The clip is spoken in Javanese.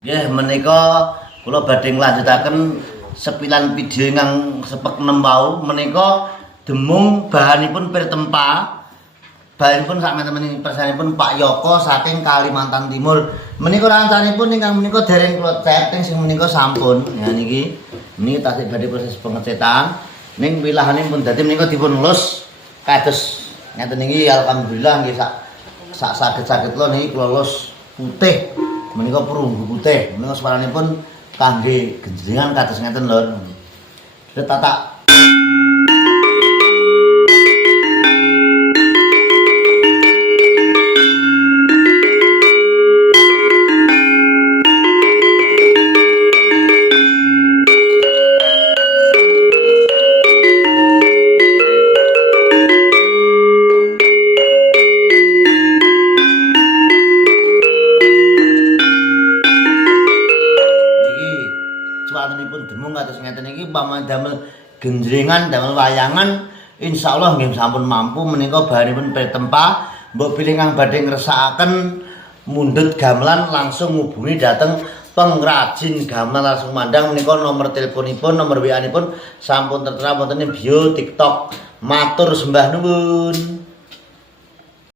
Nggih menika kula badhe nglanjutaken sepilan video ingkang sepek 6 wau menika demung bahanipun pir tempa. Bahanipun sak temen persanipun Pak Yoko saking Kalimantan Timur. Menika rancanipun ingkang menika dereng kula setting sing menika sampun. Ya niki tasih badhe proses pengecetan. Ning wilahanipun dadi menika dipun elus kados ngeten niki alhamdulillah nggih sak saged-saged kula niki kula elus putih. Menika perunggu putih, menika swaranipun kangge genjringan kados ngeten lho. Tatak cuatanipun demung kados ngeten iki umpama damel genjringan damel wayangan insyaallah nggih sampun mampu menika bahanipun pretempa mbok pilih kang badhe ngresakaken mundhut gamelan langsung ngubungi dhateng pengrajin gamelan langsung mandang menika nomor teleponipun nomor WA-nipun sampun tertera wonten ing bio TikTok matur sembah nuwun.